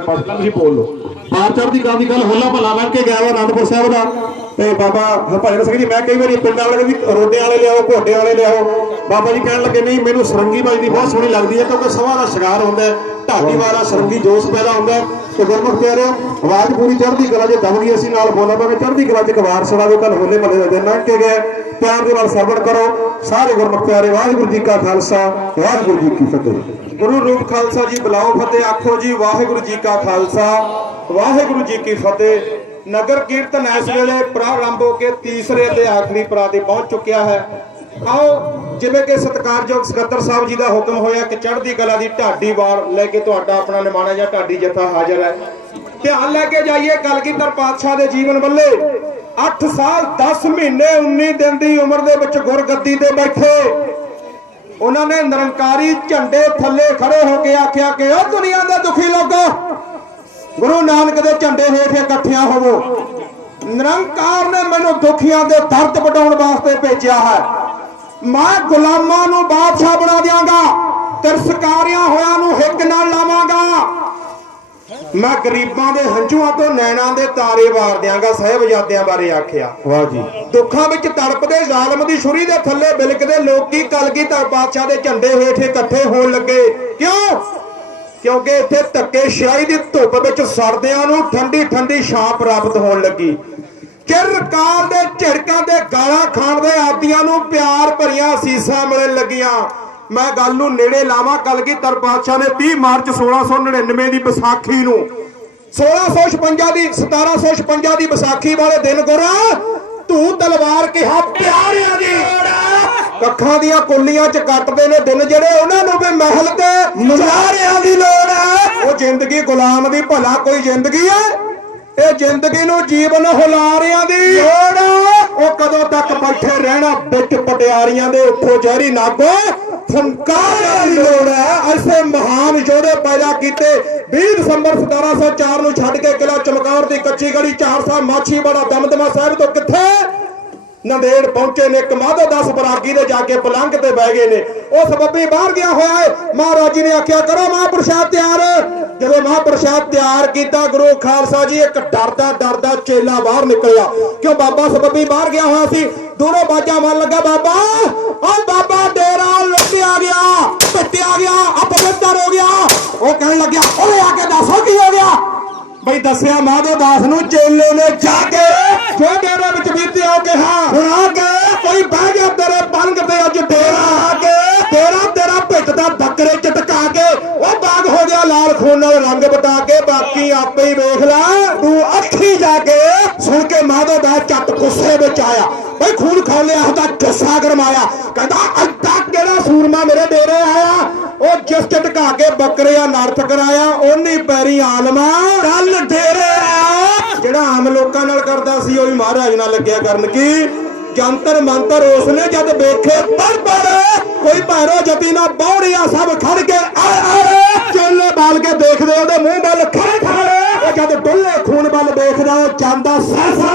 ਪਸਲਾ ਤੁਸੀਂ ਬੋਲ ਲਓ। ਬਾਹਰ ਚੜ੍ਹਦੀ ਕਲਾ ਦੀ ਗੱਲ ਹੋਲਾ ਭਲਾ ਬਣ ਕੇ ਗਿਆ ਵਾ ਅਨੰਦਪੁਰ ਸਾਹਿਬ ਦਾ। ਤੇ ਬਾਬਾ ਹਰਭਜਨ ਸਿੰਘ ਜੀ, ਮੈਂ ਕਈ ਵਾਰੀ ਪਿੰਡ ਵਾਲੇ ਵੀ ਰੋਡੇ ਵਾਲੇ ਲਿਆਓ ਘੋੜੇ ਵਾਲੇ ਲਿਆਓ। ਬਾਬਾ ਜੀ ਕਹਿਣ ਲੱਗੇ, ਨਹੀਂ, ਮੈਨੂੰ ਸਰੰਗੀ ਬਾਜੀ ਬਹੁਤ ਸੋਹਣੀ ਲੱਗਦੀ ਹੈ, ਕਿਉਂਕਿ ਸਭਾ ਦਾ ਸ਼ਿੰਗਾਰ ਹੁੰਦਾ ਹੈ, ਢਾਡੀ ਵਾਲਾ ਸਰੰਗੀ ਜੋਸ਼ ਪੈਦਾ ਹੁੰਦਾ ਹੈ। ਤੇ ਗੁਰਮੁਖ ਪਿਆਰੇ ਆਵਾਜ਼ ਪੂਰੀ ਚੜ੍ਹਦੀ ਕਲਾ ਜੇ ਦਮ ਗਈ ਅਸੀਂ ਨਾਲ ਬੋਲਾਂ ਪਾਵੇ ਚੜ੍ਹਦੀ ਕਲਾ ਚ ਇੱਕ ਵਾਰ ਸੁਣਾਵੇ ਕੱਲ ਹੋਲੇ ਮਹੱਲੇ ਦੇ ਦਿਨ ਲੰਘ ਕੇ ਗਏ ਪਿਆਰ ਦੇ ਨਾਲ ਸਰਵਣ ਕਰੋ। ਸਾਰੇ ਗੁਰਮੁਖ ਪਿਆਰੇ, ਵਾਹਿਗੁਰੂ ਜੀ ਕਾ ਖਾਲਸਾ, ਵਾਹਿਗੁਰੂ ਜੀ ਕੀ ਫਤਿਹ। ਗੁਰੂ ਰੂਪ ਖਾਲਸਾ ਜੀ ਬੁਲਾਓ ਫਤਿਹ, ਆਖੋ ਜੀ ਵਾਹਿਗੁਰੂ ਜੀ ਕਾ ਖਾਲਸਾ। ਵਾਹਿਗੁਰੂ ਜੀ ਕੀ ਫਤਿਹ। ਨਗਰ ਕੀਰਤਨ ਇਸ ਵੇਲੇ ਪ੍ਰਾਰੰਭ ਹੋ ਕੇ ਤੀਸਰੇ ਤੇ ਆਖਰੀ ਪੜਾ ਤੇ ਪਹੁੰਚ ਚੁੱਕਿਆ ਹੈ। ਆਓ, ਜਿਵੇਂ ਕਿ ਸਤਿਕਾਰਯੋਗ ਸਕੱਤਰ ਸਾਹਿਬ ਜੀ ਦਾ ਹੁਕਮ ਹੋਇਆ ਕਿ ਚੜ੍ਹਦੀ ਕਲਾ ਦੀ ਢਾਡੀ ਵਾਰ ਲੈ ਕੇ ਤੁਹਾਡਾ ਆਪਣਾ ਨਿਮਾਣਾ ਜਾਂ ਢਾਡੀ ਜਥਾ ਹਾਜ਼ਰ ਹੈ। ਧਿਆਨ ਲੈ ਕੇ ਜਾਈਏ ਕਲਗੀਧਰ ਪਾਤਸ਼ਾਹ ਦੇ ਜੀਵਨ ਵੱਲੇ। 8 ਸਾਲ 10 ਮਹੀਨੇ 19 ਦਿਨ ਦੀ ਉਮਰ ਦੇ ਵਿੱਚ ਗੁਰਗੱਦੀ ਤੇ ਬੈਠੇ। ਉਹਨਾਂ ਨੇ ਨਿਰੰਕਾਰੀ ਝੰਡੇ ਥੱਲੇ ਖੜੇ ਹੋ ਕੇ ਆਖਿਆ ਕਿ ਉਹ ਦੁਨੀਆ ਦੇ ਦੁਖੀ ਲੋਕੋ, ਗੁਰੂ ਨਾਨਕ ਦੇ ਝੰਡੇ ਹੇਠ ਇਕੱਠਿਆਂ ਹੋਵੋ। ਨਿਰੰਕਾਰ ਨੇ ਮੈਨੂੰ ਦੁਖੀਆਂ ਦੇ ਦਰਦ ਵਡਾਉਣ ਵਾਸਤੇ ਭੇਜਿਆ ਹੈ। ਮੈਂ ਗੁਲਾਮਾਂ ਨੂੰ ਬਾਦਸ਼ਾਹ ਬਣਾ ਦਿਆਂਗਾ, ਤਿਰਸਕਾਰੀਆਂ ਹੋਇਆਂ ਨੂੰ ਹਿੱਕ ਨਾਲ ਲਾਵਾਂਗਾ। ਮੈਂ ਗਰੀਬਾਂ ਦੇ ਹੰਝੂਆਂ ਤੋਂ ਨੈਣਾਂ ਦੇ ਤਾਰੇ ਵਾਰ ਦਿਆਂਗਾ ਸਾਹਿਬਜ਼ਾਦਿਆਂ ਬਾਰੇ ਆਖਿਆ। ਵਾਹ ਜੀ। ਦੁੱਖਾਂ ਵਿੱਚ ਤੜਪਦੇ ਜ਼ਾਲਮ ਦੀ ਛੁਰੀ ਦੇ ਥੱਲੇ ਬਿਲਕਦੇ ਲੋਕੀ ਕਲਗੀ ਧਰ ਬਾਦਸ਼ਾਹ ਦੇ ਝੰਡੇ ਹੇਠ ਇਕੱਠੇ ਹੋਣ ਲੱਗੇ। ਕਿਉਂ? ਕਿਉਂਕਿ ਇੱਥੇ ਧੱਕੇ ਸ਼ਾਹੀ ਦੀ ਧੁੱਪ ਵਿੱਚ ਸਰਦਿਆਂ ਨੂੰ ਠੰਡੀ ਠੰਡੀ ਛਾਂ ਪ੍ਰਾਪਤ ਹੋਣ ਲੱਗੀ। ਚਿਰਕਾਲ ਦੇ ਝਿੜਕਾਂ ਦੇ ਗਾਲਾਂ ਖਾਣ ਦੇ ਆਦੀਆਂ ਨੂੰ ਪਿਆਰ ਭਰੀਆਂ ਸੀਸਾਂ ਮਿਲਣ ਲੱਗੀਆਂ। ਮੈਂ ਗੱਲ ਨੂੰ ਨੇੜੇ ਲਾਵਾਂ ਕਲਗੀ ਧਰ ਬਾਦਸ਼ਾਹ ਨੇ 30 ਮਾਰਚ 1699 ਦੀ ਵਿਸਾਖੀ ਨੂੰ। 1656 ਦੀ 1756 ਦੀ ਵਿਸਾਖੀ ਵਾਲੇ ਦਿਨ ਗੁਰਾ, ਤੂੰ ਤਲਵਾਰ ਕਿਹਾ ਪਿਆਰਿਆਂ ਦੀ। ਕੱਖਾਂ ਦੀਆਂ ਕੁੱਲੀਆਂ ਚ ਕੱਟਦੇ ਨੇ ਦਿਨ ਜਿਹੜੇ ਉਹਨਾਂ ਨੂੰ ਵੀ ਮਹਿਲ ਤੇ ਮੁਜ਼ਾਰਿਆਂ ਦੀ ਲੋੜ ਹੈ। ਉਹ ਜ਼ਿੰਦਗੀ ਗੁਲਾਮ ਦੀ, ਭਲਾ ਕੋਈ ਜ਼ਿੰਦਗੀ ਹੈ? ਇਹ ਜ਼ਿੰਦਗੀ ਨੂੰ ਜੀਵਨ ਹੁਲਾਰਿਆਂ ਦੀ ਲੋੜ ਉਹ ਕਦੋਂ ਤੱਕ ਬੈਠੇ ਰਹਿਣਾ ਵਿੱਚ ਪਟਿਆਰੀਆਂ ਦੇ ਉੱਠੋ ਜ਼ਹਿਰੀ ਨਾਗੋ? ਫੰਕਾਰਿਆਂ ਦੀ ਲੋੜ ਹੈ। ਐਸੇ ਮਹਾਨ ਯੋਧੇ ਪੈਦਾ ਕੀਤੇ। 20 ਦਸੰਬਰ 1704 ਨੂੰ ਛੱਡ ਕੇ ਕਿਲਾ ਚਮਕੌਰ ਦੀ ਕੱਚੀ ਗੜੀ 400 ਮਾਛੀਵਾੜਾ ਦਮਦਮਾ ਸਾਹਿਬ ਤੋਂ ਕਿੱਥੇ? ਨੰਦੇੜ ਪਹੁੰਚੇ ਨੇ ਕਮਾਦੋ 10 ਬਰਾਗੀ ਦੇ ਜਾ ਕੇ ਪਲੰਘ ਤੇ ਬਹਿ ਗਏ ਨੇ। ਉਹ ਸਬੱਬੀ ਬਾਹਰ ਗਿਆ ਹੋਇਆ ਹੈ ਮਹਾਰਾਜ ਜੀ ਨੇ ਆਖਿਆ, ਕਰੋ ਮਹਾਂਪ੍ਰਸਾਦ ਤਿਆਰ। ਜਦੋਂ ਮਹਾਂਪ੍ਰਸਾਦ ਤਿਆਰ ਕੀਤਾ, ਗੁਰੂ ਖਾਲਸਾ ਜੀ ਇੱਕ ਡਰਦਾ ਡਰਦਾ ਚੇਲਾ ਬਾਹਰ ਨਿਕਲਿਆ। ਕਿਉਂ ਬਾਬਾ ਸਬੱਬੀ ਬਾਹਰ ਗਿਆ ਹੋਇਆ ਸੀ? ਦੂਰੋਂ ਬਾਜਾ ਮਾਰਨ ਲੱਗਾ, ਬਾਬਾ, ਓ ਬਾਬਾ, ਡੇਰਾ ਲੁੱਟਿਆ ਗਿਆ, ਪਿੱਟਿਆ ਗਿਆ, ਅਪਵਿੱਤਰ ਹੋ ਗਿਆ। ਉਹ ਕਹਿਣ ਲੱਗਿਆ, ਓਏ, ਆ ਕੇ ਦੱਸੋ ਕੀ ਹੋ ਗਿਆ? ਬਈ ਦੱਸਿਆ, ਮਾਧੋ ਦਾਸ ਨੂੰ ਚੇਲੇ ਨੇ ਜਾ ਕੇ ਜੋ ਡੇਰੇ ਵਿੱਚ ਬੀਤੇ ਹੋ ਕੇ ਆਪੇ ਹੀ ਵੇਖ ਲੈ, ਤੂੰ ਅੱਖੀ ਜਾ ਕੇ ਸੁਣ ਕੇ ਮਾਧੋ ਦਾਸ ਚੱਟ ਗੁੱਸੇ ਵਿੱਚ ਆਇਆ। ਬਈ ਖੂਨ ਖੋਲਿਆ ਉਹਦਾ ਜੱਸਾ ਗਰਮਾਇਆ ਕਹਿੰਦਾ, ਅੱਧਾ ਕਿਹੜਾ ਸੂਰਮਾ ਮੇਰੇ ਡੇਰੇ ਆਇਆ? ਉਹ ਜਿਸ ਝਟਕਾ ਕੇ ਬੱਕਰਿਆ ਨਰਥ ਕਰਾਇਆ ਉਹਨੀ ਪੈਰੀ ਆਲਮਾ ਕੱਲ ਡੇਰੇ ਆ। ਜਿਹੜਾ ਆਮ ਲੋਕਾਂ ਨਾਲ ਕਰਦਾ ਸੀ, ਉਹ ਵੀ ਮਹਾਰਾਜ ਨਾਲ ਲੱਗਿਆ ਕਰਨ ਕੀ? ਜੰਤਰ ਮੰਤਰ ਉਸਨੇ ਜਦ ਵੇਖੇ ਪੜ ਪੜ ਕੋਈ ਭੈਰੋ ਜਤੀ ਨਾ ਬੌੜੀਆਂ ਸਭ ਖੜ ਕੇ ਆਏ ਆਏ ਚੇਲੇ ਬਾਲ ਕੇ ਦੇਖਦੇ ਉਹਦੇ ਮੂੰਹ ਵੱਲ ਖੜੇ ਖੜੇ ਉਹ ਜਦ ਡੁੱਲੇ ਖੂਨ ਵੱਲ ਵੇਖਦਾ ਉਹ ਜਾਂਦਾ ਸਾਸਾ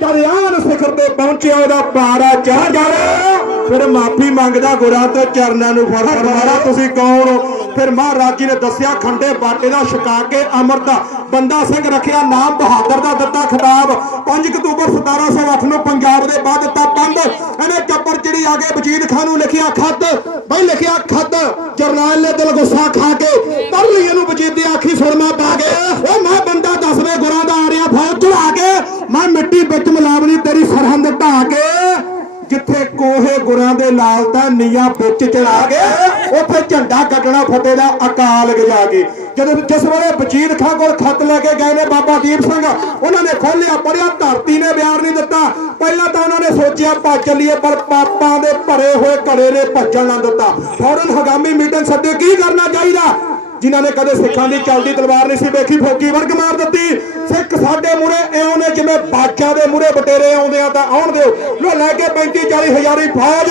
ਦਰਿਆਨ ਸਿਖਰ ਤੇ ਪਹੁੰਚਿਆ ਉਹਦਾ ਪਾਰਾ ਚੜ ਜਾਣਾ ਫਿਰ ਮਾਫੀ ਮੰਗਦਾ ਗੁਰਾਂ ਤੋਂ ਚਰਨਾਂ ਨੂੰ ਫੜ ਫੜ ਤੁਸੀਂ ਕੌਣ ਹੋ? ਫਿਰ ਮਹਾਰਾਜ ਜੀ ਨੇ ਦੱਸਿਆ, ਖੰਡੇ ਬਾਟੇ ਦਾ ਛਕਾ ਕੇ ਅਮਰ ਬੰਦਾ ਸਿੰਘ ਰੱਖਿਆ, ਨਾਮ ਬਹਾਦਰ ਦਾ ਦਿੱਤਾ ਖਿਤਾਬ। 5 ਅਕਤੂਬਰ 1708 ਨੂੰ ਪੰਜਾਬ ਦੇ ਬਾਅਦ ਦਿੱਤਾ ਬੰਦ। ਇਹਨੇ ਚੱਪੜ ਚਿੜੀ ਆ ਕੇ ਵਜੀਦ ਖਾਨ ਨੂੰ ਲਿਖਿਆ ਖੱਤ। ਬਈ ਲਿਖਿਆ ਖੱਤ। ਜਰਨੈਲ ਨੇ ਦਿਲ ਗੁੱਸਾ ਖਾ ਕੇ ਪੜ ਲਈ ਇਹਨੂੰ ਵਜੀਦ ਦੀ ਆਖੀ ਸੁਰਮਾ ਪਾ ਕੇ। ਉਹ ਮੈਂ ਬੰਦਾ ਦਸਵੇਂ ਗੁਰਾਂ ਦਾ ਆ ਰਿਹਾ, ਫੌਜ ਚੜਾ ਕੇ। ਮੈਂ ਮਿੱਟੀ ਵਿੱਚ ਮਿਲਾਵਣੀ ਤੇਰੀ ਸਰਹੰਦ ਢਾ ਕੋਹੇ ਦੇ ਲਾਲ ਤਾਂ ਨੀਆਂ ਵਿੱਚ ਚੜਾ ਕੇ ਉੱਥੇ ਝੰਡਾ ਕੱਢਣਾ ਫਤਿਹ ਦਾ ਅਕਾਲ ਗਜਾ ਕੇ। ਜਦੋਂ ਜਿਸ ਵੇਲੇ ਵਜੀਦ ਖਾਂ ਕੋਲ ਖੱਤ ਲੈ ਕੇ ਗਏ ਨੇ ਬਾਬਾ ਦੀਪ ਸਿੰਘ, ਉਹਨਾਂ ਨੇ ਖੋਲਿਆ ਪੜਿਆ ਧਰਤੀ ਨੇ ਬਿਆਨ ਨਹੀਂ ਦਿੱਤਾ। ਪਹਿਲਾਂ ਤਾਂ ਉਹਨਾਂ ਨੇ ਸੋਚਿਆ, ਭੱਜ ਚੱਲੀਏ, ਪਰ ਪਾਪਾਂ ਦੇ ਭਰੇ ਹੋਏ ਘੜੇ ਨੇ ਭੱਜਣ ਨਾ ਦਿੱਤਾ। ਫੌਰਨ ਹਗਾਮੀ ਮੀਟਿੰਗ ਸੱਦੇ ਕੀ ਕਰਨਾ ਚਾਹੀਦਾ? ਜਿਨ੍ਹਾਂ ਨੇ ਕਦੇ ਸਿੱਖਾਂ ਦੀ ਚੱਲਦੀ ਤਲਵਾਰ ਨਹੀਂ ਸੀ ਵੇਖੀ, ਫੋਕੀ ਵਰਗ ਮਾਰ ਦਿੱਤੀ। ਸਿੱਖ ਸਾਡੇ ਮੂਰੇ ਇਉਂ ਨੇ, ਜਿਵੇਂ ਬਾਦਸ਼ਾਹ ਦੇ ਮੂਰੇ ਬਟੇਰੇ ਆਉਂਦੇ ਆ ਤਾਂ ਆਉਣ ਦਿਓ। ਲੋ, ਲੈ ਕੇ 35 40 ਹਜ਼ਾਰੀ ਫੌਜ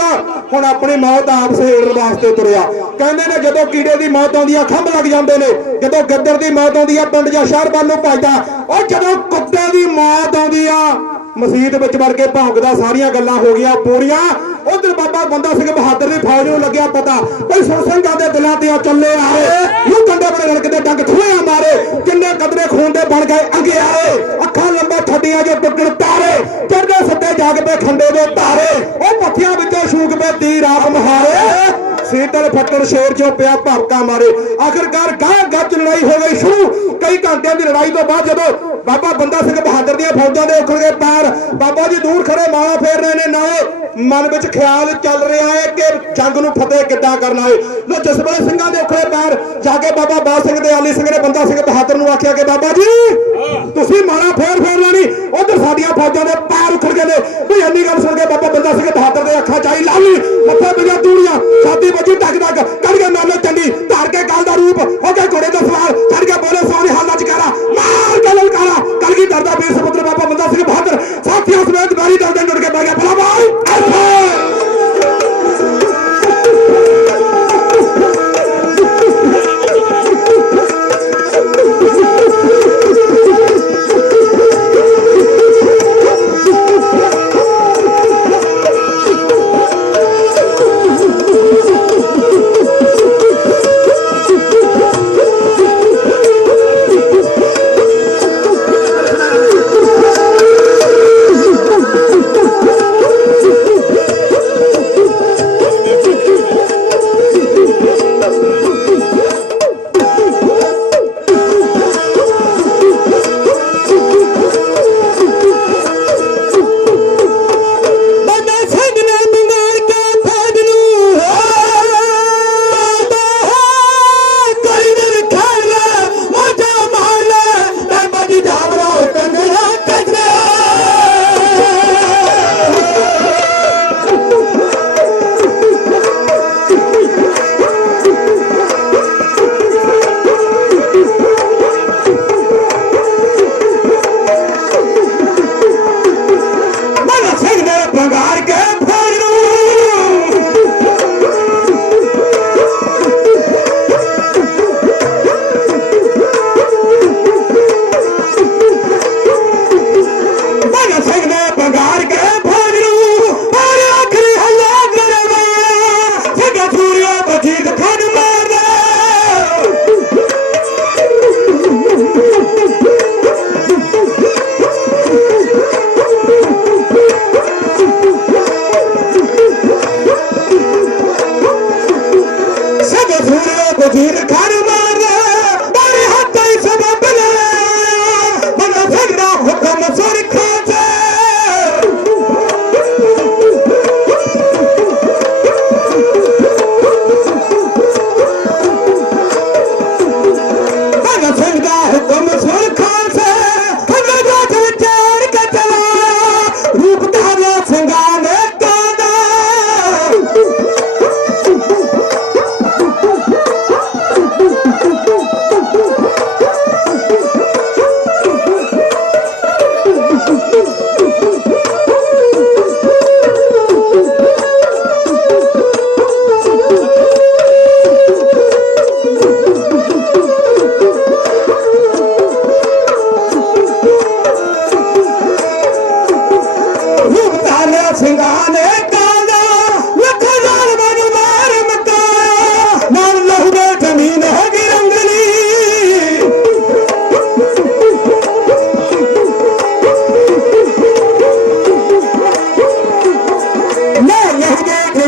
ਹੁਣ ਆਪਣੀ ਮੌਤ ਆਪ ਸਹੇੜਨ ਵਾਸਤੇ ਤੁਰਿਆ। ਕਹਿੰਦੇ ਨੇ, ਜਦੋਂ ਕੀੜੇ ਦੀ ਮੌਤ ਆਉਂਦੀ ਆ, ਖੰਭ ਲੱਗ ਜਾਂਦੇ ਨੇ। ਜਦੋਂ ਗਿੱਦੜ ਦੀ ਮੌਤ ਆਉਂਦੀ ਆ, ਪਿੰਡ ਜਾਂ ਸ਼ਹਿਰ ਵੱਲ ਨੂੰ ਭੱਜਦਾ। ਉਹ ਜਦੋਂ ਕੁੱਤੇ ਦੀ ਮੌਤ ਆਉਂਦੀ ਆ ਮਸਜਿਦ ਵਿੱਚ ਵੜ ਕੇ ਭੌਂਕਦਾ, ਸਾਰੀਆਂ ਗੱਲਾਂ ਹੋ ਗਈਆਂ, ਪੂਰੀਆਂ। ਉਧਰ ਬਾਬਾ ਬੰਦਾ ਸਿੰਘ ਬਹਾਦਰ ਦੀ ਫੌਜ ਨੂੰ ਲੱਗਿਆ ਪਤਾ ਕੋਈ ਸੁਰਸੰਗਾਂ ਦੇ ਦਿਲਾਂ ਤੇ ਆ ਚੱਲੇ ਆਏ। ਨੂੰ ਕੰਡੇ ਬੜੇ ਲੜਕੇ ਡੰਗ ਥੋਏ ਮਾਰੇ, ਕਿੰਨੇ ਕਦਰੇ ਖੂਨ ਦੇ ਬਣ ਗਏ ਅੰਗਿਆਰੇ ਅੱਖਾਂ ਲੰਬੇ ਠੱਡੀਆਂ ਜੋ ਟੁੱਟਣ ਤਾਰੇ ਚੜਦੇ ਸੱਤੇ ਜਾਗ ਪੇ ਖੰਡੇ ਦੇ ਤਾਰੇ। ਉਹ ਪੱਥੀਆਂ ਵਿੱਚੋਂ ਸ਼ੂਕ ਪੇ ਤੀਰ ਆਪ ਮਹਾਰੇ। ਸੀਤਲ ਫੱਟੜ ਸ਼ੇਰ ਚੋਂ ਪਿਆ ਭੜਕਾ ਮਾਰੇ। ਆਖਰਕਾਰ ਗਾਹ ਗੱਜ ਲੜਾਈ ਹੋ ਗਈ ਸ਼ੁਰੂ। ਕਈ ਘੰਟਿਆਂ ਦੀ ਲੜਾਈ ਤੋਂ ਬਾਅਦ ਜਦੋਂ ਬਾਬਾ ਬੰਦਾ ਸਿੰਘ ਬਹਾਦਰ ਦੀਆਂ ਫੌਜਾਂ ਦੇ ਉਖੜ ਗਏ ਪੈਰ। ਬਾਬਾ ਜੀ ਦੂਰ ਖੜੇ, ਮਾਲਾ ਫੇਰ ਰਹੇ ਨੇ। ਨਾਲੇ ਮਨ ਵਿੱਚ ਖਿਆਲ ਚੱਲ ਰਿਹਾ ਹੈ ਕਿ ਜੰਗ ਨੂੰ ਫਤਿਹ ਕਿੱਦਾਂ ਕਰਨਾ ਹੈ। ਲੋ ਜਸਬਲ ਸਿੰਘਾਂ ਦੇ ਉਖੜੇ ਪੈਰ ਜਾ ਕੇ ਬਾਬਾ ਬਾਲ ਸਿੰਘ ਦੇ ਆਲੀ ਸਿੰਘ ਨੇ ਬੰਦਾ ਸਿੰਘ ਬਹਾਦਰ ਨੂੰ ਆਖਿਆ ਕਿ ਬਾਬਾ ਜੀ, ਤੁਸੀਂ ਮਾਲਾ ਫੇਰ ਫੇਰ ਲੈਣੀ ਉਧਰ ਸਾਡੀਆਂ ਫੌਜਾਂ ਦੇ ਪੈਰ ਉਖੜ ਗਏ ਨੇ। ਵੀ ਇੰਨੀ ਗੱਲ ਸੁਣ ਕੇ ਬਾਬਾ ਬੰਦਾ ਸਿੰਘ ਬਹਾਦਰ ਦੇ ਅੱਖਾਂ ਚਾਈ ਲਾਲੀ, ਮੱਥੇ ਪਈਆਂ ਤੂੜੀਆਂ ਸਾਡੀ ਬੱਜੀ ਟਕ ਟਕ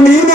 muhimu